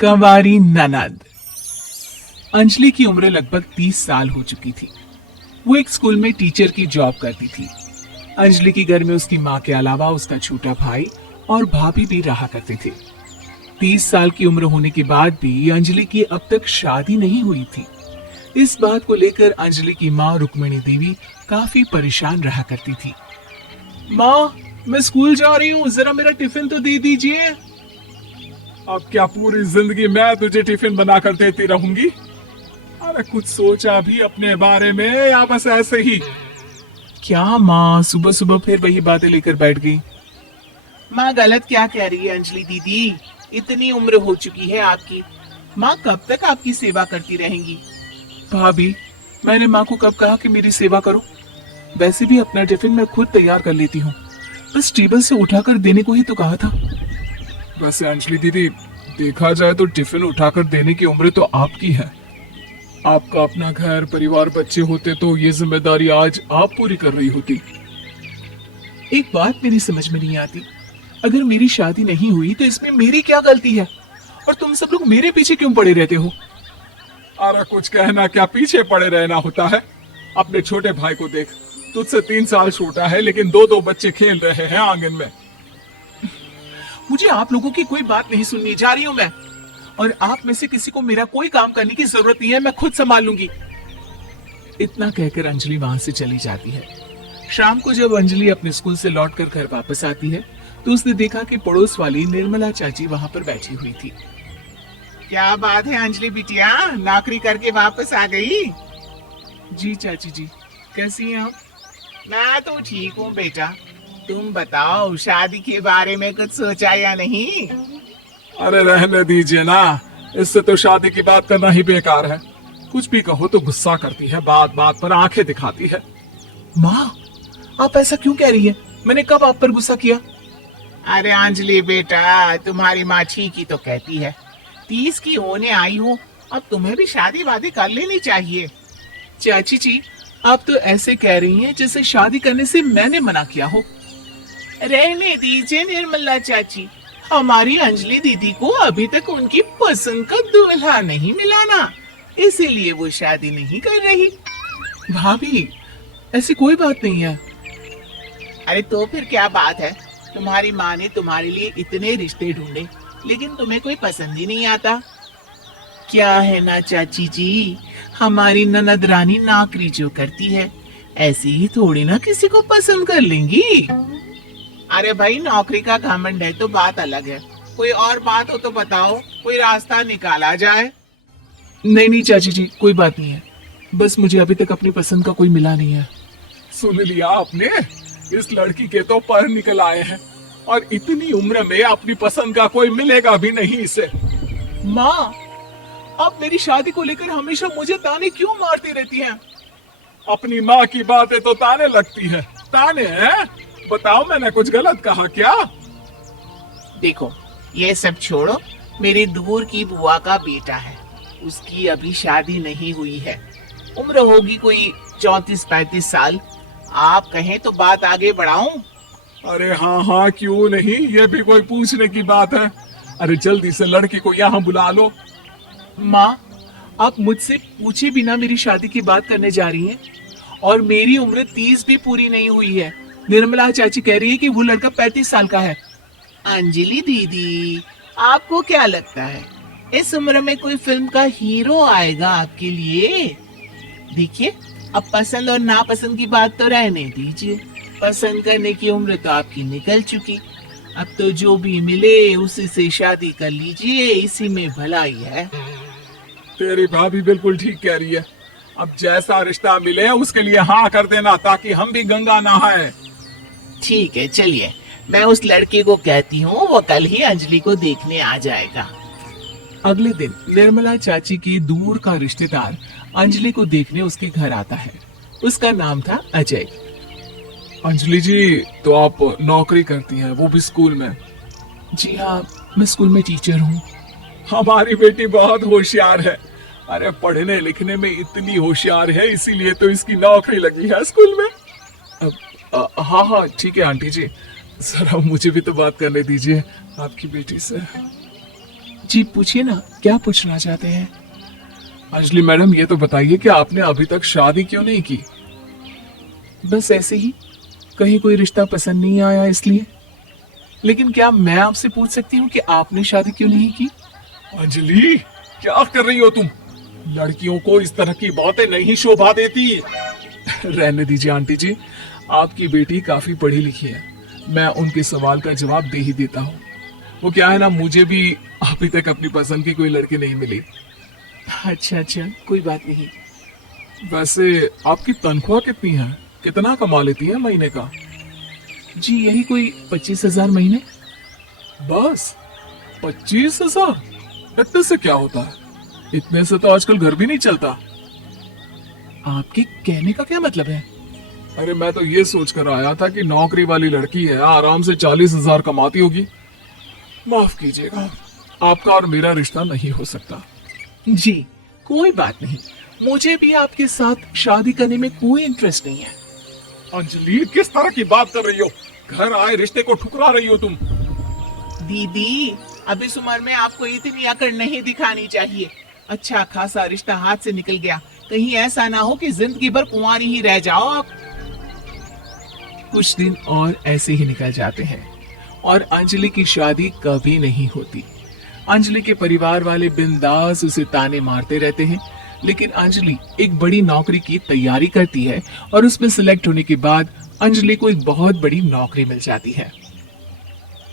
कंवारी ननद। अंजलि की उम्र लगभग 30 साल हो चुकी थी। वो एक स्कूल में टीचर की जॉब करती थी। अंजलि के घर में उसकी माँ के अलावा उसका छोटा भाई और भाभी भी रहा करते थे। 30 साल की उम्र होने के बाद भी अंजलि की अब तक शादी नहीं हुई थी। इस बात को लेकर अंजलि की माँ रुक्मिणी देवी काफी परेशान रहा करती थी। माँ, मैं स्कूल जा रही हूँ, जरा मेरा टिफिन तो दे दीजिए। अब क्या पूरी जिंदगी मैं तुझे टिफिन बना कर देती रहूंगी? अरे कुछ सोचा भी अपने बारे में या बस ऐसे ही? क्या माँ, सुबह सुबह फिर वही बातें लेकर बैठ गई। माँ गलत क्या कह रही है अंजलि दीदी? इतनी उम्र हो चुकी है आपकी, माँ कब तक आपकी सेवा करती रहेंगी? भाभी, मैंने माँ को कब कहा कि मेरी सेवा करो? वैसे भी अपना टिफिन मैं खुद तैयार कर लेती हूँ, बस टेबल से उठाकर देने को ही तो कहा था। वैसे अंजलि दीदी, देखा जाए तो टिफिन उठाकर देने की उम्र तो आपकी है। आपका अपना घर परिवार बच्चे होते तो ये जिम्मेदारी आज आप पूरी कर रही होती। एक बात मेरी समझ में नहीं आती, अगर मेरी शादी नहीं हुई तो इसमें मेरी क्या गलती है? और तुम सब लोग मेरे पीछे क्यों पड़े रहते हो? अरे कुछ कहना क्या पीछे पड़े रहना होता है? अपने छोटे भाई को देख, तुझसे 3 साल छोटा है लेकिन दो बच्चे खेल रहे हैं आंगन में। मुझे आप लोगों की कोई बात नहीं सुननी, जा रही हूँ मैं। और आप में से किसी को मेरा कोई काम करने की जरूरत नहीं है, मैं खुद संभाल लूंगी। इतना कहकर अंजलि वहां से चली जाती है। शाम को जब अंजलि अपने स्कूल से लौटकर घर वापस आती है तो उसने देखा कि पड़ोस वाली निर्मला चाची वहां पर बैठी हुई थी। क्या बात है अंजलि बिटिया, नौकरी करके वापस आ गई? जी चाची जी, कैसी हैं आप? मैं तो ठीक हूँ बेटा, तुम बताओ शादी के बारे में कुछ सोचा या नहीं? अरे रहने दीजिए ना, इससे तो शादी की बात करना ही बेकार है। कुछ भी कहो तो गुस्सा करती है, बात बात पर आंखें दिखाती है। माँ, आप ऐसा क्यों कह रही हैं? मैंने कब आप पर गुस्सा किया? अरे अंजलि बेटा, तुम्हारी माँ ठीक ही तो कहती है। 30 की होने आई हो, अब तुम्हें भी शादी वादी कर लेनी चाहिए। चाची जी, आप तो ऐसे कह रही हैं जैसे शादी करने से मैंने मना किया हो। रहने दीजिए निर्मला चाची, हमारी अंजलि दीदी को अभी तक उनकी पसंद का दूल्हा नहीं मिला ना, इसीलिए वो शादी नहीं कर रही। भाभी, ऐसी कोई बात नहीं है। अरे तो फिर क्या बात है? तुम्हारी माँ ने तुम्हारे लिए इतने रिश्ते ढूंढे लेकिन तुम्हें कोई पसंद ही नहीं आता। क्या है ना चाची जी, हमारी ननद रानी नौकरी जो करती है ऐसी ही थोड़ी ना किसी को पसंद कर लेंगी। अरे भाई, नौकरी का घमंड है तो बात अलग है, कोई और बात हो तो बताओ, कोई रास्ता निकाला जाए। नहीं नहीं चाची जी, कोई बात नहीं है, बस मुझे अभी तक अपनी पसंद का कोई मिला नहीं है। सुन लिया आपने? इस लड़की के तो पर निकल आए हैं और इतनी उम्र में अपनी पसंद का कोई मिलेगा भी नहीं इसे। माँ, आप मेरी शादी को लेकर हमेशा मुझे ताने क्यों मारती रहती हैं? अपनी माँ की बातें तो ताने लगती है। ताने हैं? बताओ, मैंने कुछ गलत कहा क्या? देखो, ये सब छोड़ो, मेरी दूर की बुआ का बेटा है, उसकी अभी शादी नहीं हुई है, उम्र होगी कोई 34-35 साल। आप कहें तो बात आगे बढ़ाऊं? अरे हाँ हाँ, क्यों नहीं, ये भी कोई पूछने की बात है। अरे जल्दी से लड़की को यहाँ बुला लो। माँ, आप मुझसे पूछे बिना मेरी शादी की बात करने जा रही हैं, और मेरी उम्र 30 भी पूरी नहीं हुई है। निर्मला चाची कह रही है कि वो लड़का 35 साल का है। अंजलि दीदी, आपको क्या लगता है इस उम्र में कोई फिल्म का हीरो आएगा आपके लिए? देखिए, अब पसंद और नापसंद की बात तो रहने दीजिए, पसंद करने की उम्र तो आपकी निकल चुकी, अब तो जो भी मिले उसी से शादी कर लीजिए, इसी में भलाई है। तेरी भाभी बिल्कुल ठीक कह रही है, अब जैसा रिश्ता मिले उसके लिए हाँ कर देना ताकि हम भी गंगा नहाए। ठीक है, चलिए मैं उस लड़के को कहती हूँ, वो कल ही अंजलि को देखने आ जाएगा। अगले दिन निर्मला चाची की दूर का रिश्तेदार अंजलि को देखने उसके घर आता है। उसका नाम था अजय। अंजलि जी, तो आप नौकरी करती हैं, वो भी स्कूल में? जी हाँ, मैं स्कूल में टीचर हूँ। हमारी बेटी बहुत होशियार है। अरे पढ़ने लिखने में इतनी होशियार है, इसीलिए तो इसकी नौकरी लगी है स्कूल में। हाँ हाँ ठीक है आंटी जी, जरा मुझे भी तो बात करने दीजिए आपकी बेटी से। जी पूछिए ना, क्या पूछना चाहते हैं? अंजलि मैडम, ये तो बताइए कि आपने अभी तक शादी क्यों नहीं की? बस ऐसे ही, कहीं कोई रिश्ता पसंद नहीं आया इसलिए। लेकिन क्या मैं आपसे पूछ सकती हूँ कि आपने शादी क्यों नहीं की? अंजलि, क्या कर रही हो तुम? लड़कियों को इस तरह की बातें नहीं शोभा देती। रहने दीजिए आंटी जी, आपकी बेटी काफी पढ़ी लिखी है, मैं उनके सवाल का जवाब दे ही देता हूँ। वो क्या है ना, मुझे भी अभी तक अपनी पसंद की कोई लड़की नहीं मिली। अच्छा अच्छा, कोई बात नहीं। वैसे आपकी तनख्वाह कितनी है? कितना कमा लेती है महीने का? जी यही कोई 25,000 महीने। बस 25,000? इतने से क्या होता है? इतने से तो आजकल घर भी नहीं चलता। आपके कहने का क्या मतलब है? अरे मैं तो ये सोच कर आया था कि नौकरी वाली लड़की है, आराम से 40,000 कमाती होगी। माफ कीजिएगा, आपका और मेरा रिश्ता नहीं हो सकता। जी कोई बात नहीं, मुझे भी आपके साथ शादी करने में कोई इंटरेस्ट नहीं है। अंजलि, किस तरह की बात कर रही हो? घर आए रिश्ते को ठुकरा रही हो तुम। दीदी, अब इस उम्र में आपको इतनी अकड़ नहीं दिखानी चाहिए। अच्छा खासा रिश्ता हाथ से निकल गया, कहीं ऐसा ना हो कि जिंदगी भर कुंवारी ही रह जाओ आप। कुछ दिन और ऐसे ही निकल जाते हैं और अंजलि की शादी कभी नहीं होती। अंजलि के परिवार वाले बिंदास उसे ताने मारते रहते हैं, लेकिन अंजलि एक बड़ी नौकरी की तैयारी करती है और उसमें सिलेक्ट होने के बाद अंजलि को एक बहुत बड़ी नौकरी मिल जाती है।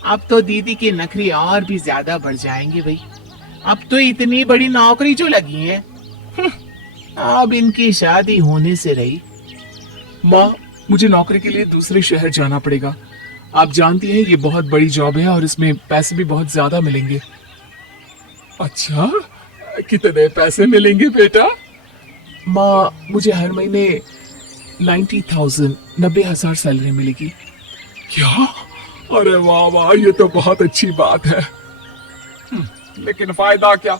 अब तो दीदी के नखरे और भी ज्यादा बढ़ जाएंगे भाई, अब तो इतनी बड़ी नौकरी जो लगी है। अब इनकी शादी होने से रही। माँ, मुझे नौकरी के लिए दूसरे शहर जाना पड़ेगा। आप जानती हैं ये बहुत बड़ी जॉब है और इसमें पैसे भी बहुत ज्यादा मिलेंगे। अच्छा, कितने पैसे मिलेंगे बेटा? माँ, मुझे हर महीने 90,000 90,000 सैलरी मिलेगी। क्या? अरे वाह वाह, ये तो बहुत अच्छी बात है। लेकिन फायदा क्या?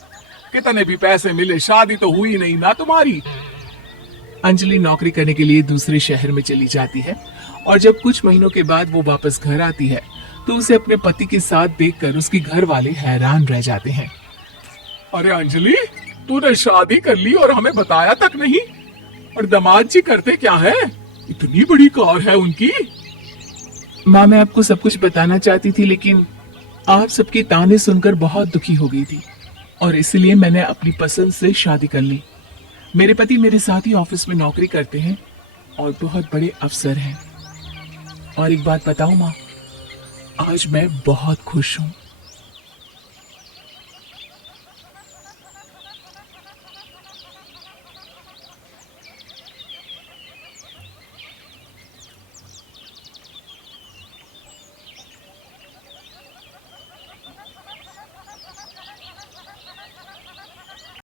कितने भी पैसे मिले, शादी तो हुई नहीं ना तुम्हारी। अंजलि नौकरी करने के लिए दूसरे शहर में चली जाती है और जब कुछ महीनों के बाद वो वापस घर आती है तो उसे अपने पति के साथ देखकर उसके घर वाले हैरान रह जाते हैं। अरे अंजलि, तूने शादी कर ली और हमें बताया तक नहीं। और दामाद जी करते क्या है? इतनी बड़ी कार है उनकी। माँ, मैं आपको सब कुछ बताना चाहती थी, लेकिन आप सबके ताने सुनकर बहुत दुखी हो गई थी और इसलिए मैंने अपनी पसंद से शादी कर ली। मेरे पति मेरे साथ ही ऑफिस में नौकरी करते हैं और बहुत बड़े अफसर हैं। और एक बात बताऊं माँ, आज मैं बहुत खुश हूँ।